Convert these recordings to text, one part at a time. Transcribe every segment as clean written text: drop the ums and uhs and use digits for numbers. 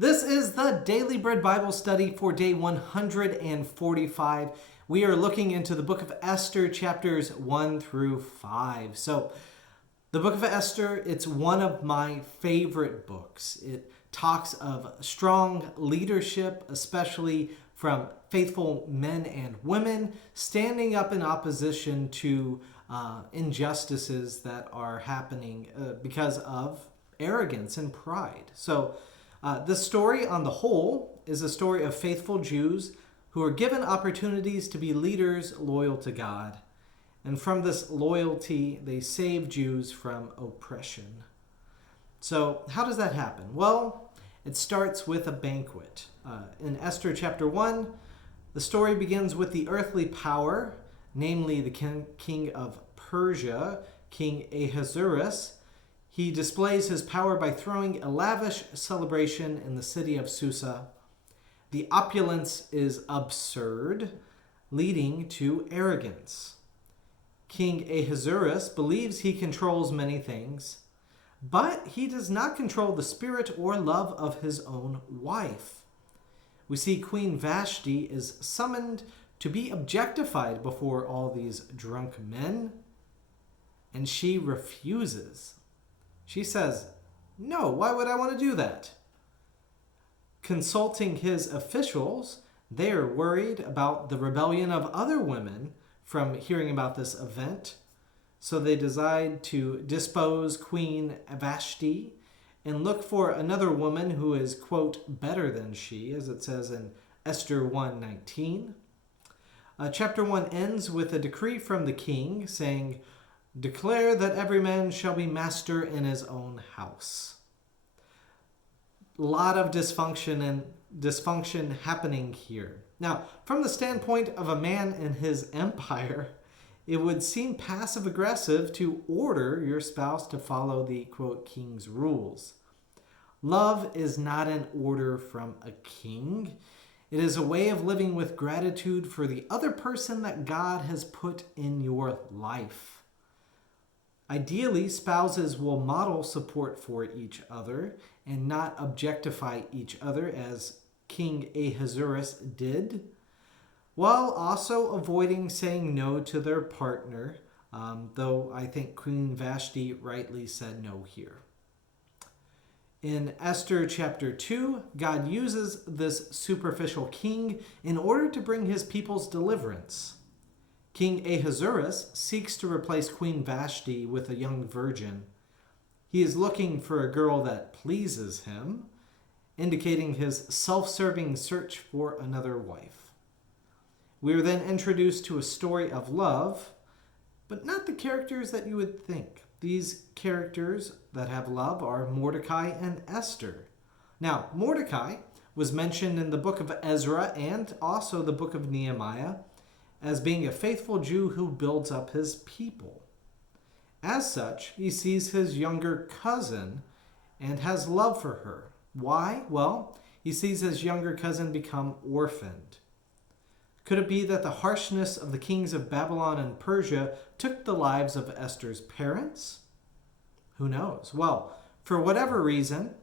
This is the Daily Bread Bible Study for day 145. We are looking into the book of Esther, chapters 1 through 5. So, the book of Esther, it's one of my favorite books. It talks of strong leadership, especially from faithful men and women, standing up in opposition to injustices that are happening because of arrogance and pride. So, this story on the whole is a story of faithful Jews who are given opportunities to be leaders loyal to God. And from this loyalty, they save Jews from oppression. So how does that happen? Well, it starts with a banquet. In Esther chapter 1, the story begins with the earthly power, namely the king of Persia, King Ahasuerus. He displays his power by throwing a lavish celebration in the city of Susa. The opulence is absurd, leading to arrogance. King Ahasuerus believes he controls many things, but he does not control the spirit or love of his own wife. We see Queen Vashti is summoned to be objectified before all these drunk men, and she refuses. She says, "No, why would I want to do that?" Consulting his officials, they are worried about the rebellion of other women from hearing about this event. So they decide to dispose Queen Vashti and look for another woman who is, quote, better than she, as it says in Esther 1:19. Chapter 1 ends with a decree from the king saying, "Declare that every man shall be master in his own house." A lot of dysfunction happening here. Now, from the standpoint of a man in his empire, it would seem passive-aggressive to order your spouse to follow the, quote, king's rules. Love is not an order from a king. It is a way of living with gratitude for the other person that God has put in your life. Ideally, spouses will model support for each other and not objectify each other as King Ahasuerus did, while also avoiding saying no to their partner, though I think Queen Vashti rightly said no here. In Esther chapter 2, God uses this superficial king in order to bring his people's deliverance. King Ahasuerus seeks to replace Queen Vashti with a young virgin. He is looking for a girl that pleases him, indicating his self-serving search for another wife. We are then introduced to a story of love, but not the characters that you would think. These characters that have love are Mordecai and Esther. Now, Mordecai was mentioned in the book of Ezra and also the book of Nehemiah as being a faithful Jew who builds up his people. As such, he sees his younger cousin and has love for her. Why? Well, he sees his younger cousin become orphaned. Could it be that the harshness of the kings of Babylon and Persia took the lives of Esther's parents? Who knows? Well, for whatever reason,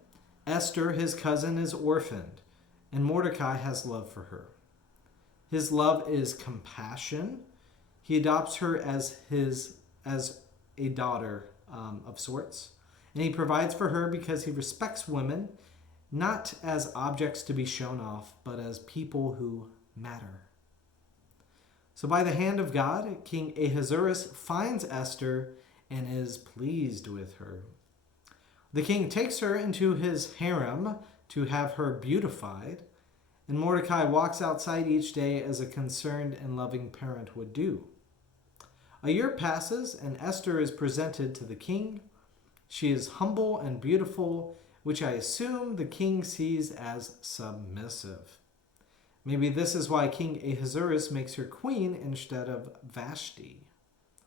Esther, his cousin, is orphaned, and Mordecai has love for her. His love is compassion. He adopts her as a daughter of sorts. And he provides for her because he respects women, not as objects to be shown off, but as people who matter. So by the hand of God, King Ahasuerus finds Esther and is pleased with her. The king takes her into his harem to have her beautified, and Mordecai walks outside each day as a concerned and loving parent would do. A year passes, and Esther is presented to the king. She is humble and beautiful, which I assume the king sees as submissive. Maybe this is why King Ahasuerus makes her queen instead of Vashti.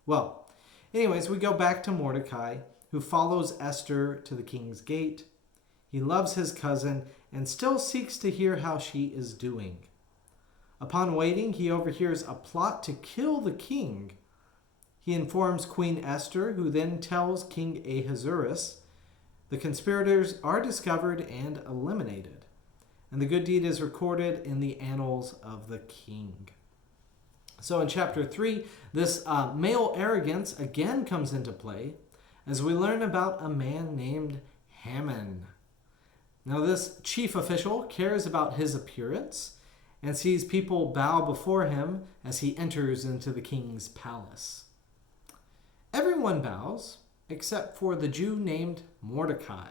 Well, anyways, we go back to Mordecai, who follows Esther to the king's gate. He loves his cousin and still seeks to hear how she is doing. Upon waiting, he overhears a plot to kill the king. He informs Queen Esther, who then tells King Ahasuerus. The conspirators are discovered and eliminated. and the good deed is recorded in the annals of the king. So in chapter 3, this male arrogance again comes into play as we learn about a man named Haman. Now this chief official cares about his appearance and sees people bow before him as he enters into the king's palace. Everyone bows except for the Jew named Mordecai.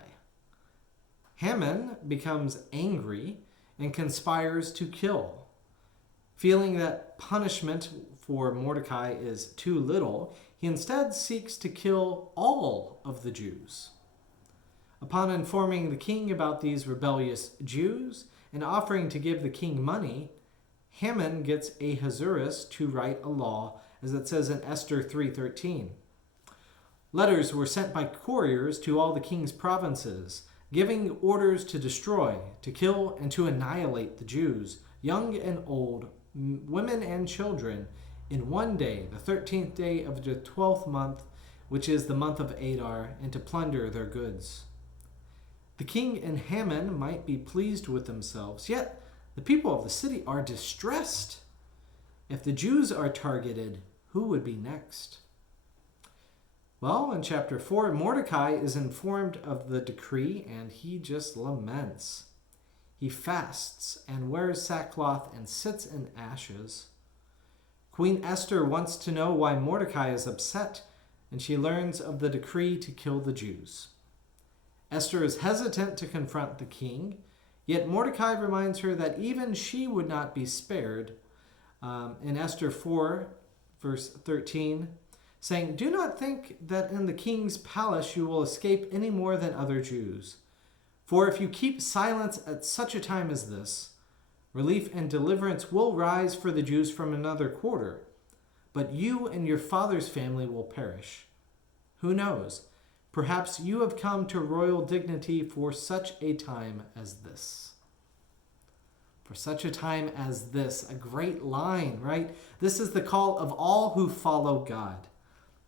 Haman becomes angry and conspires to kill. Feeling that punishment for Mordecai is too little, he instead seeks to kill all of the Jews. Upon informing the king about these rebellious Jews and offering to give the king money, Haman gets Ahasuerus to write a law, as it says in Esther 3:13. Letters were sent by couriers to all the king's provinces, giving orders to destroy, to kill, and to annihilate the Jews, young and old, women and children, in one day, the 13th day of the 12th month, which is the month of Adar, and to plunder their goods. The king and Haman might be pleased with themselves, yet the people of the city are distressed. If the Jews are targeted, who would be next? Well, in chapter 4, Mordecai is informed of the decree and he just laments. He fasts and wears sackcloth and sits in ashes. Queen Esther wants to know why Mordecai is upset, and she learns of the decree to kill the Jews. Esther is hesitant to confront the king, yet Mordecai reminds her that even she would not be spared. In Esther 4, verse 13, saying, "Do not think that in the king's palace you will escape any more than other Jews. For if you keep silence at such a time as this, relief and deliverance will rise for the Jews from another quarter, but you and your father's family will perish. Who knows? Perhaps you have come to royal dignity for such a time as this." For such a time as this, a great line, right? This is the call of all who follow God.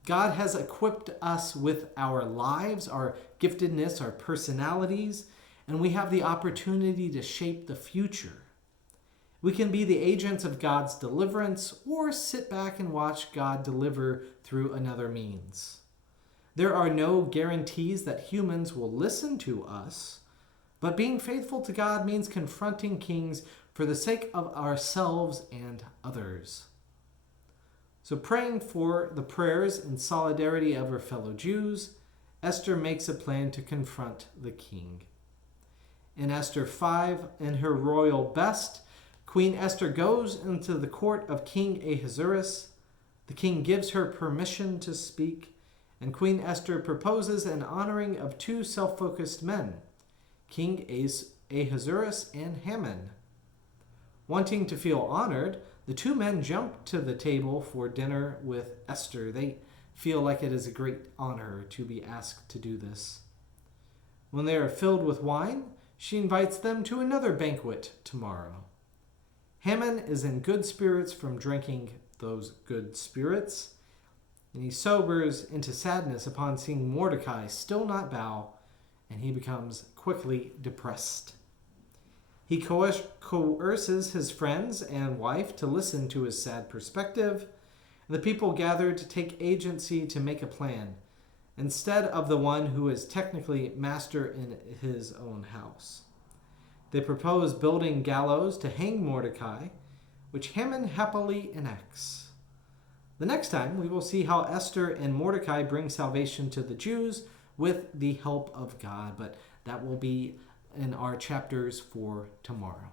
God has equipped us with our lives, our giftedness, our personalities, and we have the opportunity to shape the future. We can be the agents of God's deliverance or sit back and watch God deliver through another means. There are no guarantees that humans will listen to us, but being faithful to God means confronting kings for the sake of ourselves and others. So praying for the prayers and solidarity of her fellow Jews, Esther makes a plan to confront the king. In Esther 5, in her royal best, Queen Esther goes into the court of King Ahasuerus. The king gives her permission to speak, and Queen Esther proposes an honoring of two self-focused men, King Ahasuerus and Haman. Wanting to feel honored, the two men jump to the table for dinner with Esther. They feel like it is a great honor to be asked to do this. When they are filled with wine, she invites them to another banquet tomorrow. Haman is in good spirits from drinking those good spirits, and he sobers into sadness upon seeing Mordecai still not bow, and he becomes quickly depressed. He coerces his friends and wife to listen to his sad perspective, and the people gather to take agency to make a plan, instead of the one who is technically master in his own house. They propose building gallows to hang Mordecai, which Haman happily enacts. The next time, we will see how Esther and Mordecai bring salvation to the Jews with the help of God, but that will be in our chapters for tomorrow.